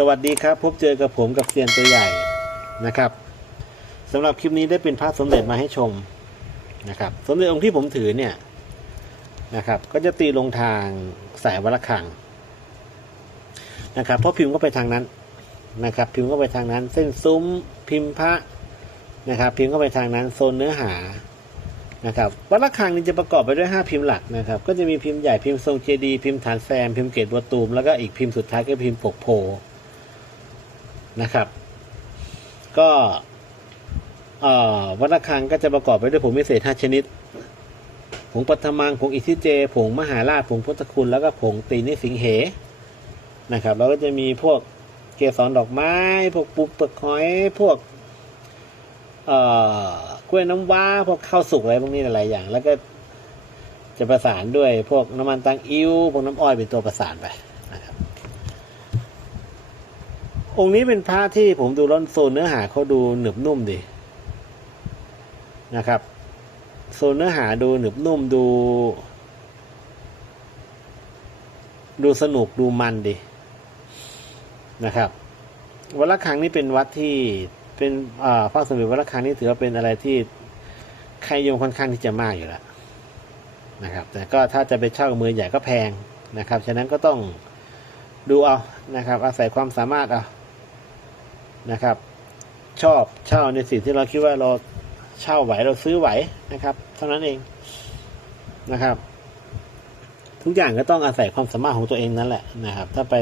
สวัสดีครับ พบเจอกับผมกับเซียนตัวใหญ่นะครับสำหรับคลิปนี้ได้เป็นพระสมเด็จมาให้ชมนะครับ สมเด็จองค์ที่ผมถือเนี่ยนะครับ ก็จะตีลงทางสายวัลคังนะครับ เพราะพิมพ์ก็ไปทางนั้นนะครับ พิมพ์ก็ไปทางนั้น เส้นซุ้มพิมพ์พระนะครับ พิมพ์ก็ไปทางนั้นโซนเนื้อหานะครับวัดระฆังนี่จะประกอบไปด้วย 5 พิมพ์หลักนะครับ ก็จะมีพิมพ์ใหญ่พิมพ์ทรงเจดีย์พิมพ์ฐานแซม พิมพ์เกตบัวตูม แล้วก็อีกพิมพ์สุดท้ายก็พิมพ์ปกโพ นะครับ ก็วัดระฆังก็จะประกอบไปด้วยผงพิเศษห้าชนิด ผงปัทมัง ผงอิทิเจ ผงมหาราช ผงพุทธคุณ แล้วก็ผงตีนิสิงเหนะครับ แล้วก็จะมีพวกเกสรดอกไม้ พวกปูเปลือกหอย พวกกล้วยน้ำว้า พวกข้าวสุกอะไรพวกนี้หลายอย่าง แล้วก็จะประสานด้วยพวกน้ำมันตังอิ้ว พวกน้ำอ้อยเป็นตัวประสานไปนะครับ องค์นี้เป็นพระที่ผมดูแล้วโซนเนื้อหาเขาดูหนึบนุ่มดีนะครับโซนเนื้อหาดูหนึบนุ่มดู ดูสนุกดูมันดีนะครับวัดระฆังนี่เป็นวัดที่เป็นอ่าพระสมเด็จวัดระฆังนี่ถือว่าเป็นอะไรที่ใครยมค่อนข้างที่จะมากอยู่แล้วนะครับ แต่ก็ถ้าจะไปเช่ามือใหญ่ก็แพงนะครับ ฉะนั้นก็ต้องดูเอานะครับ อาศัยความสามารถเอา นะครับ ชอบเช่าในสิ่งที่เราคิดว่าเราเช่าไหวเราซื้อไหวนะครับ เท่านั้นเองนะครับ ทุกอย่างก็ต้องอาศัยความสามารถของตัวเองนั่นแหละนะครับ ถ้าไป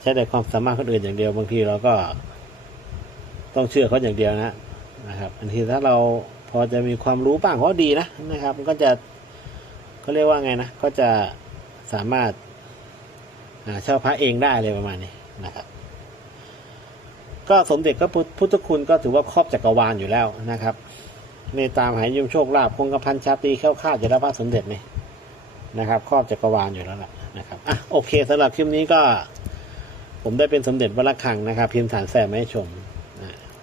ใช้แต่ความสามารถคนอื่นอย่างเดียวบางทีเราก็ ต้องเชื่อเขาอย่างเดียวนะนะครับบางทีถ้าเราพอจะมีความรู้บ้างก็ดีนะนะครับ มันก็จะเขาเรียกว่าไงนะก็จะสามารถเช่าพระเองได้เลยประมาณนี้นะครับ ก็สมเด็จก็พุทธพุทธคุณก็ถือว่าครอบจักรวาลอยู่แล้วนะครับในตามหายยมโชคลาภคงกระพันชาตรีเข้าข้าจะได้พระสมเด็จไหมนะครับ ครอบจักรวาลอยู่แล้วล่ะนะครับอะโอเคสำหรับคลิปนี้ก็ ผมได้เป็นสมเด็จวัดระฆังนะครับ พิมพ์ฐานแสบมาให้ชม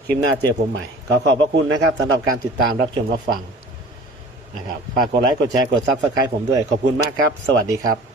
คลิปหน้าเจอผมใหม่ ขอขอบพระคุณนะครับสำหรับการติดตามรับชมรับฟังนะครับฝากกดไลค์กดแชร์กดซับสไครต์ผมด้วย ขอบคุณมากครับ สวัสดีครับ